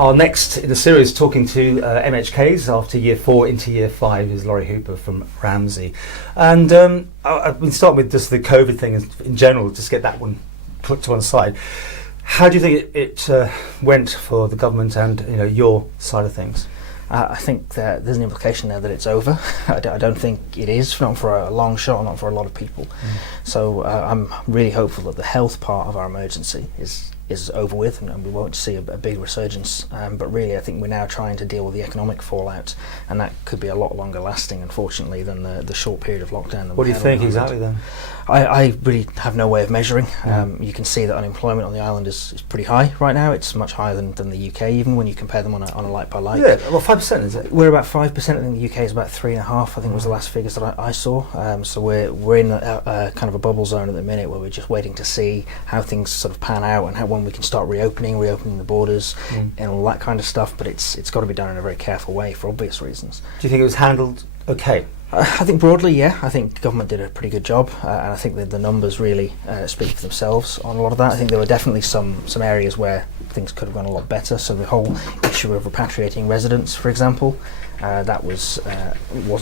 Our next in the series, talking to MHKs after year 4 into year 5, is Lawrie Hooper from Ramsey. And I've been starting with just the COVID thing in general, just get that one put to one side. How do you think it went for the government and your side of things? I think that there's an implication there that it's over. I don't think it is, not for a long shot, not for a lot of people. So I'm really hopeful that the health part of our emergency is over with, and we won't see a big resurgence. But really, I think we're now trying to deal with the economic fallout, and that could be a lot longer lasting, unfortunately, than the short period of lockdown. What do you think exactly then? I really have no way of measuring. You can see that unemployment on the island is pretty high right now. It's much higher than the UK, even when you compare them on a like by like. Yeah, well, 5% is it? We're about 5%. I think the UK is about 3.5%. I think was the last figures that I saw. So we're in a kind of a bubble zone at the minute, where we're just waiting to see how things sort of pan out and when we can start reopening the borders and all that kind of stuff. But it's got to be done in a very careful way for obvious reasons. Do you think it was handled okay? I think broadly, yeah. I think government did a pretty good job, and I think that the numbers really speak for themselves on a lot of that. I think there were definitely some areas where things could have gone a lot better. So the whole issue of repatriating residents, for example, that was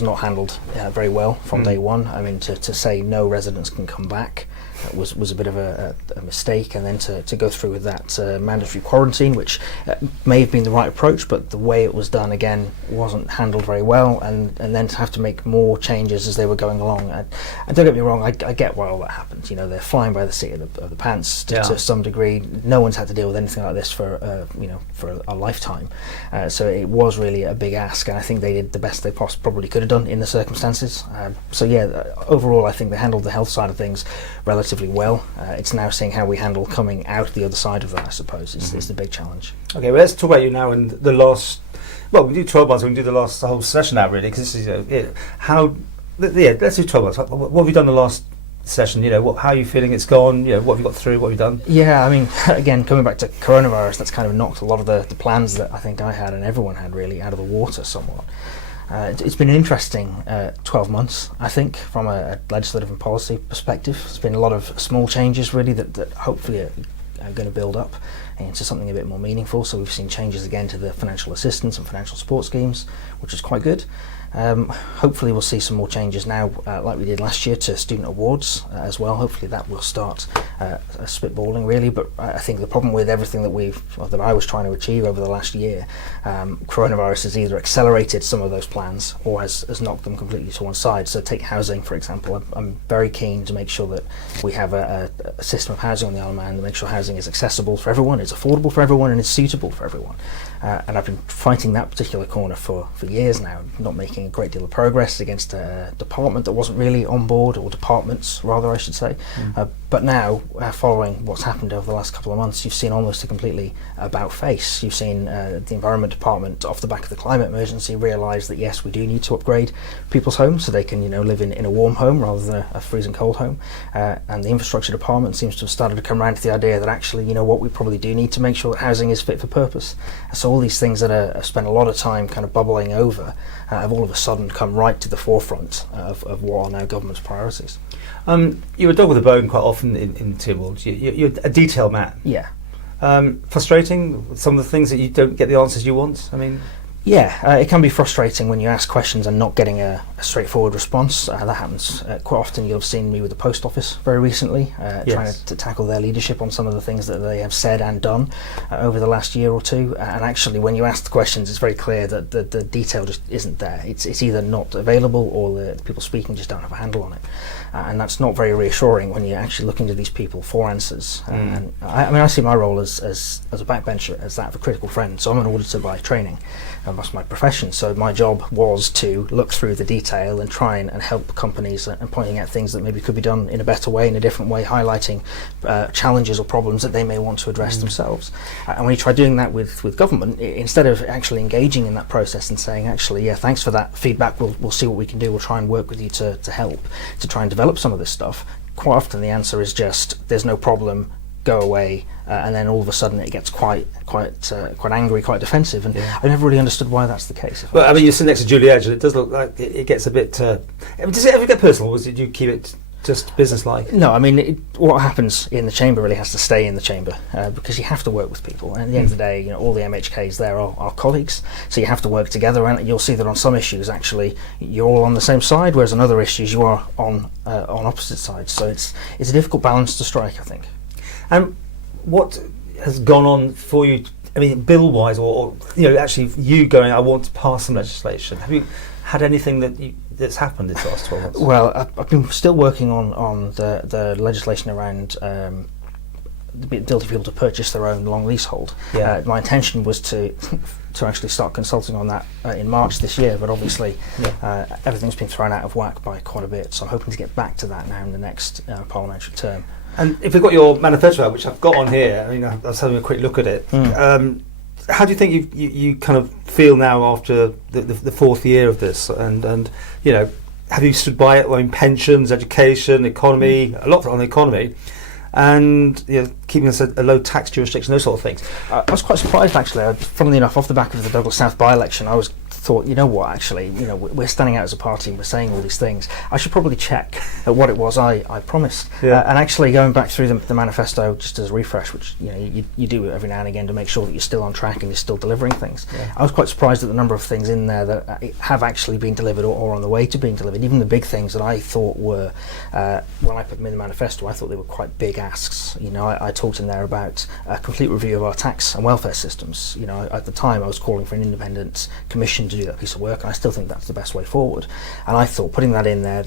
not handled very well from day one. I mean, to say no residents can come back was a bit of a mistake, and then to go through with that mandatory quarantine, which may have been the right approach, but the way it was done again wasn't handled very well, and then to have to make more changes as they were going along. And don't get me wrong, I get why all that happens. They're flying by the seat of the pants to some degree. No one's had to deal with anything like this for a lifetime. So it was really a big ask, and I think they did the best they probably could have done in the circumstances. So yeah, overall I think they handled the health side of things relatively well. It's now seeing how we handle coming out the other side of that, I suppose, is the big challenge. Okay, well, let's talk about you now and the last. Well, we do 12 months. We can do the whole session now, really, because this is let's do 12 months. What have you done the last session? How are you feeling it's gone? What have you got through? What have you done? Yeah, I mean, again, coming back to coronavirus, that's kind of knocked a lot of the plans that I think I had and everyone had really out of the water somewhat. It's been an interesting 12 months, I think, from a legislative and policy perspective. There's been a lot of small changes, really, that hopefully are going to build up into something a bit more meaningful. So we've seen changes again to the financial assistance and financial support schemes, which is quite good. Hopefully we'll see some more changes now, like we did last year, to student awards as well. Hopefully that will start spitballing, really. But I think the problem with everything that I was trying to achieve over the last year, coronavirus has either accelerated some of those plans or has knocked them completely to one side. So take housing, for example. I'm very keen to make sure that we have a system of housing on the Isle of Man, to make sure housing is accessible for everyone, it's affordable for everyone, and it's suitable for everyone. And I've been fighting that particular corner for years now, not making a great deal of progress against a department that wasn't really on board, or departments rather I should say. But now, following what's happened over the last couple of months, you've seen almost a completely about face. You've seen the Environment Department, off the back of the climate emergency, realise that yes, we do need to upgrade people's homes so they can live in a warm home rather than a freezing cold home. And the Infrastructure Department seems to have started to come around to the idea that actually, what we probably do need to make sure that housing is fit for purpose. So all these things that are spent a lot of time kind of bubbling over have all of a sudden come right to the forefront of what are now government's priorities. You're a dog with a bone quite often in Tybalt. You're a detail man. Yeah. Frustrating, some of the things that you don't get the answers you want? I mean... Yeah, it can be frustrating when you ask questions and not getting a straightforward response. That happens quite often. You'll have seen me with the post office very recently, trying to tackle their leadership on some of the things that they have said and done over the last year or two. And actually, when you ask the questions, it's very clear that the detail just isn't there. It's either not available, or the people speaking just don't have a handle on it. And that's not very reassuring when you're actually looking to these people for answers. And I see my role as a backbencher, as that of a critical friend. So I'm an auditor by training. That's my profession. So my job was to look through the detail and try and help companies, and pointing out things that maybe could be done in a better way, in a different way, highlighting challenges or problems that they may want to address themselves. And when you try doing that with government, instead of actually engaging in that process and saying, actually, yeah, thanks for that feedback, we'll see what we can do, we'll try and work with you to help, to try and develop some of this stuff, quite often the answer is just, there's no problem, go away, and then all of a sudden it gets quite angry, quite defensive, and I never really understood why that's the case. Well, I mean, you're sitting next to Julie Edge, and it does look like it gets a bit. Does it ever get personal, or did you keep it just business-like? No, I mean, what happens in the chamber really has to stay in the chamber, because you have to work with people. And at the end of the day, you know, all the MHKs there are colleagues, so you have to work together. And you'll see that on some issues, actually, you're all on the same side, whereas on other issues, you are on opposite sides. So it's a difficult balance to strike, I think. And what has gone on for you? I mean, bill-wise, or you know, actually, you going, I want to pass some legislation. Have you had anything that's happened in the last 12 months? Well, I've been still working on the legislation around the ability for people to purchase their own long leasehold. Yeah. My intention was to actually start consulting on that in March this year, but obviously everything's been thrown out of whack by quite a bit, so I'm hoping to get back to that now in the next parliamentary term. And if we've got your manifesto out, which I've got on here, I mean, I was having a quick look at it. How do you think you kind of feel now after the fourth year of this? And you know, have you stood by it? I mean, pensions, education, economy, a lot on the economy, and you know, keeping us a low tax jurisdiction, those sort of things. I was quite surprised, actually. Funnily enough, off the back of the Douglas South by-election, I thought, you know what, actually, you know, we're standing out as a party and we're saying all these things. I should probably check what it was I promised. Yeah. And actually going back through the manifesto just as a refresh, which you know you do every now and again to make sure that you're still on track and you're still delivering things. Yeah. I was quite surprised at the number of things in there that have actually been delivered or on the way to being delivered. Even the big things that I thought were, when I put them in the manifesto, I thought they were quite big asks. You know, I talked in there about a complete review of our tax and welfare systems. You know, at the time I was calling for an independent commission to do that piece of work. I still think that's the best way forward, and I thought putting that in there,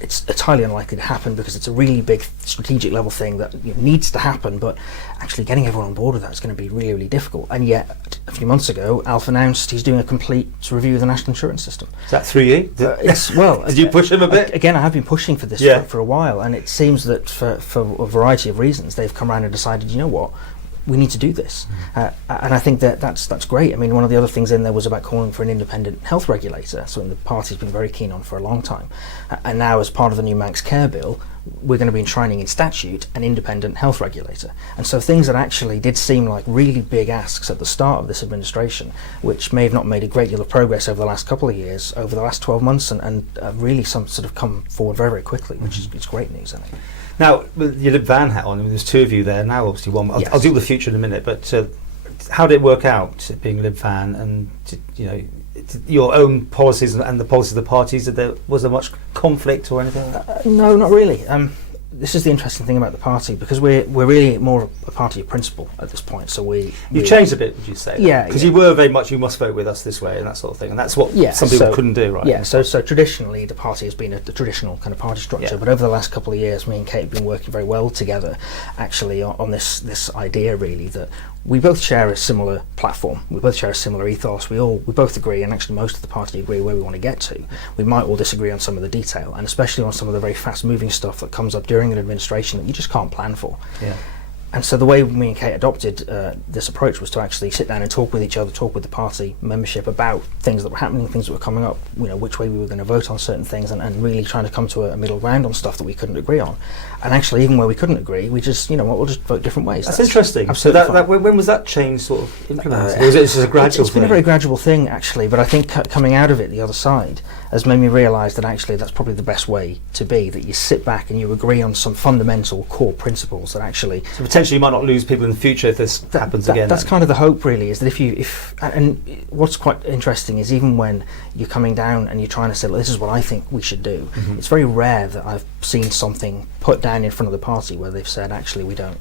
it's highly unlikely to happen because it's a really big strategic level thing that needs to happen, but actually getting everyone on board with that is going to be really, really difficult. And yet a few months ago Alf announced he's doing a complete review of the national insurance system. Is that through you? Did you push him a bit? Again, I have been pushing for this for a while, and it seems that for a variety of reasons they've come around and decided, you know what, we need to do this. And I think that's great. I mean, one of the other things in there was about calling for an independent health regulator, something the party's been very keen on for a long time. And now, as part of the new Manx Care Bill, we're going to be enshrining in statute an independent health regulator. And so things that actually did seem like really big asks at the start of this administration, which may have not made a great deal of progress over the last couple of years, over the last 12 months, and really some sort of come forward very, very quickly, which is it's great news, I think. Now, with your LibVan hat on, I mean, there's two of you there now, obviously one. I'll deal with the future in a minute, but how did it work out, being LibVan, and you know, your own policies and the policies of the parties? Was there much conflict or anything like that? No, not really. This is the interesting thing about the party, because we're really more a party of principle at this point. So you've changed a bit, would you say? Yeah, because you were very much, you must vote with us this way and that sort of thing, and that's what some people couldn't do, right? Yeah. So traditionally, the party has been the traditional kind of party structure. Yeah. But over the last couple of years, me and Kate have been working very well together, actually, on this idea really that we both share a similar platform. We both share a similar ethos. We both agree, and actually most of the party agree where we want to get to. We might all disagree on some of the detail, and especially on some of the very fast-moving stuff that comes up during an administration that you just can't plan for. Yeah. And so the way me and Kate adopted this approach was to actually sit down and talk with each other, talk with the party membership about things that were happening, things that were coming up, you know, which way we were going to vote on certain things, and really trying to come to a middle ground on stuff that we couldn't agree on. And actually, even where we couldn't agree, we just, you know what, we'll just vote different ways. That's interesting. So when was that change sort of implemented? Or was it just a gradual thing? It's been a very gradual thing, actually, but I think coming out of it the other side has made me realise that actually that's probably the best way to be, that you sit back and you agree on some fundamental core principles that actually... So potentially you might not lose people in the future if this happens again. That's kind of the hope, really, is that and what's quite interesting is even when you're coming down and you're trying to say, look, this is what I think we should do, it's very rare that I've seen something put down in front of the party where they've said, actually, we don't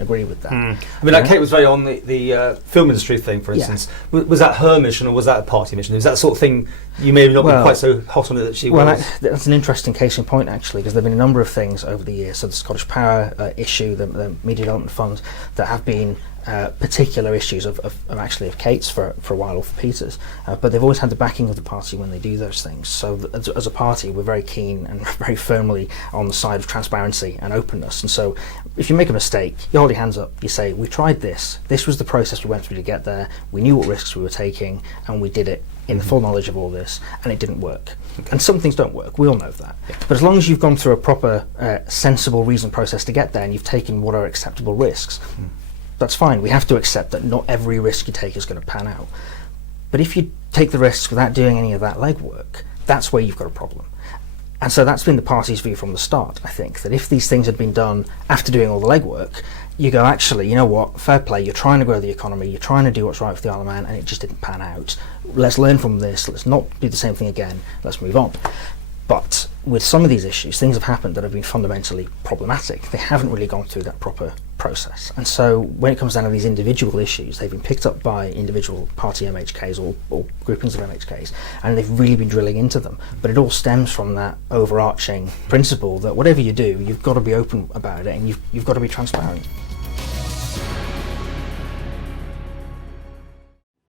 agree with that. I mean, like Kate was very on the film industry thing, for instance. Yeah. Was that her mission or was that a party mission? Was that the sort of thing you may have not been quite so hot on it that she was? That's an interesting case in point, actually, because there have been a number of things over the years. So the Scottish Power issue, the Media Development Fund, that have been particular issues of Kate's for a while, or for Peter's, but they've always had the backing of the party when they do those things. So as a party, we're very keen and very firmly on the side of transparency and openness. And so if you make a mistake, you hold your hands up, you say, we tried this was the process we went through to get there, we knew what risks we were taking, and we did it in the full knowledge of all this, and it didn't work. Okay. And some things don't work, we all know that. Yeah. But as long as you've gone through a proper, sensible, reasoned process to get there, and you've taken what are acceptable risks, that's fine. We have to accept that not every risk you take is going to pan out. But if you take the risks without doing any of that legwork, that's where you've got a problem. And so that's been the party's view from the start, I think, that if these things had been done after doing all the legwork, you go, actually, you know what, fair play, you're trying to grow the economy, you're trying to do what's right for the Isle of Man, and it just didn't pan out. Let's learn from this, let's not do the same thing again, let's move on. But with some of these issues, things have happened that have been fundamentally problematic. They haven't really gone through that proper process. And so when it comes down to these individual issues, they've been picked up by individual party MHKs or groupings of MHKs, and they've really been drilling into them. But it all stems from that overarching principle that whatever you do, you've got to be open about it, and you've got to be transparent.